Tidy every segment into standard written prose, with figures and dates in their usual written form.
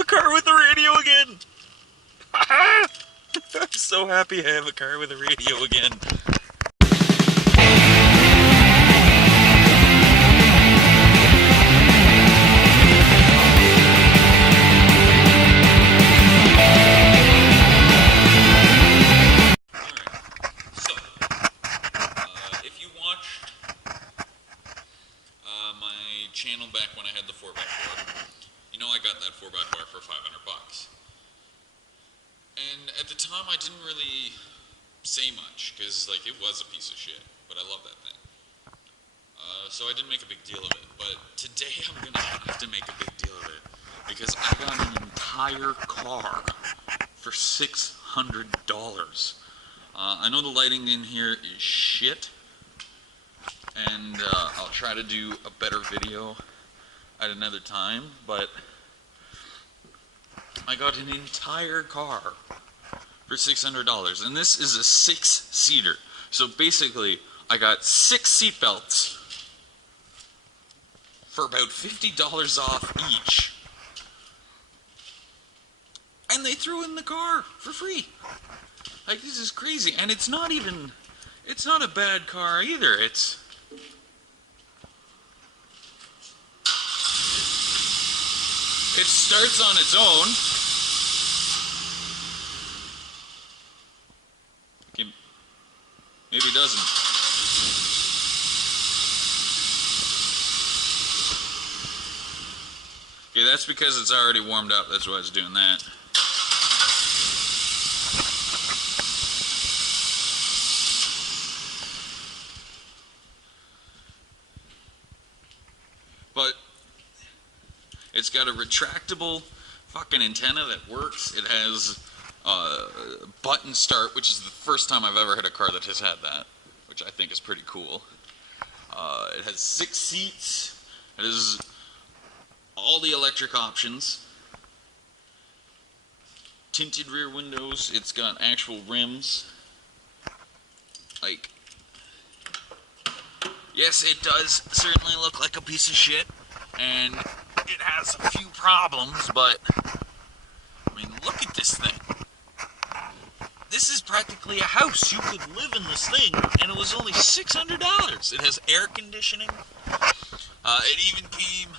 a car with a radio again! I'm so happy I have a car with a radio again. Channel back when I had the 4x4. You know, I got that 4x4 for $500. And at the time I didn't really say much, because like it was a piece of shit, but I love that thing. So I didn't make a big deal of it, but today I'm gonna have to make a big deal of it, because I got an entire car for $600. I know the lighting in here is shit, and I'll try to do a better video at another time, but I got an entire car for $600, and this is a 6-seater. So basically, I got 6 seat belts for about $50 off each, and they threw in the car for free. Like, this is crazy, and it's not a bad car either. It starts on its own. Okay, maybe it doesn't. Okay, that's because it's already warmed up. That's why it's doing that. But it's got a retractable fucking antenna that works. It has button start, which is the first time I've ever had a car that has had that, which I think is pretty cool. It has 6 seats. It has all the electric options. Tinted rear windows. It's got actual rims. Like, yes, it does certainly look like a piece of shit, and it has a few problems, but I mean, look at this thing. This is practically a house. You could live in this thing, and it was only $600. It has air conditioning. It even came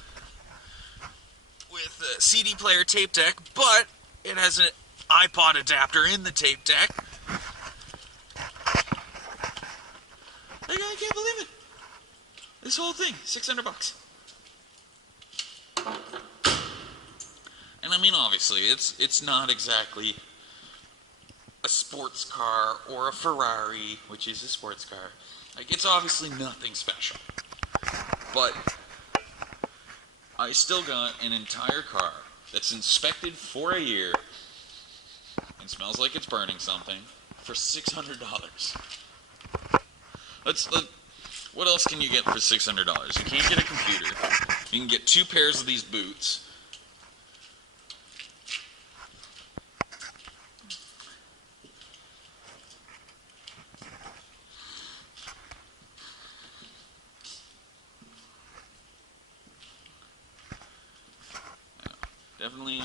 with a CD player tape deck, but it has an iPod adapter in the tape deck. Like, I can't believe it. This whole thing, $600. And I mean, obviously, it's not exactly a sports car or a Ferrari, which is a sports car. Like, it's obviously nothing special. But I still got an entire car that's inspected for a year and smells like it's burning something for $600. What else can you get for $600? You can't get a computer. You can get 2 pairs of these boots. Definitely,